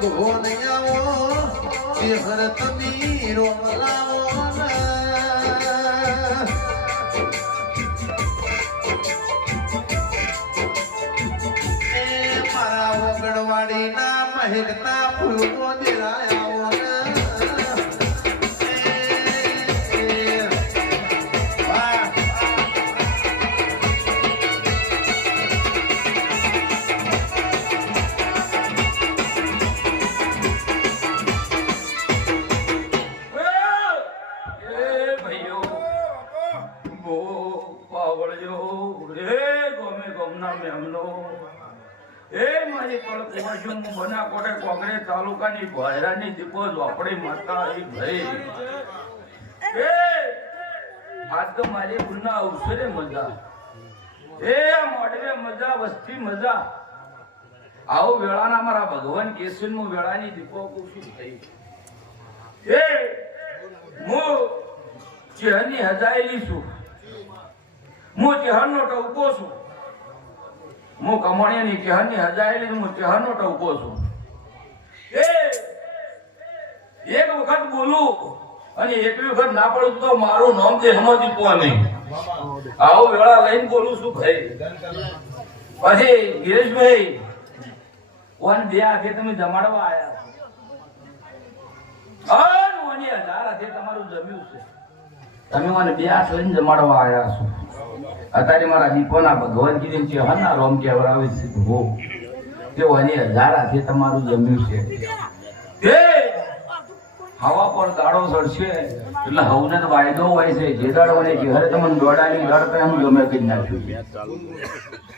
પગો નહીં આવો એ હર તમે રોમલાવો મારા વગડવાડી ના મહેકતા ફૂલો દેરાયા તાલુકાની ભયરાની દીપો ઝોપડી માતા ભાઈ આજ તો મારી ગુના અવસરે મજા મોડવે મજા વસ્તી મજા આવો વેળાના મારા ભગવાન કેશવ નું વેળાની દીપો પૂછું થઈ હું ચેહરની હજાયેલી છું હું ચેહરનો ટવકો છું હું કમણિયાની ચેહરની હજાયેલી હું ચેહરનો ટવકો છું એક વખત બોલું અને એક વખત ના પડું તો મારું નામ તે હમતી પો નહીં આવો વેળા લઈને બોલું છું ભાઈ પછી ગિરીશભાઈ ઓન બે હાથે તમે જમાડવા આયા ઓની 1000 હાથે તમારું જમ્યું છે તમે મને બે હાથ લઈને જમાડવા આયા છો અત્યારે મારા દીપોના ભગવાન કીધું છે હના રોમ કેવરાવે છે હો તે ઓની 1000 હાથે તમારું જમ્યું છે હવા પર દાડો ચડશે એટલે હવને તો વાયદો હોય છે જે દાડો ને ઘરે તમને દોડાની દડ પે હું ગમે કઈ નાખ્યું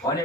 અને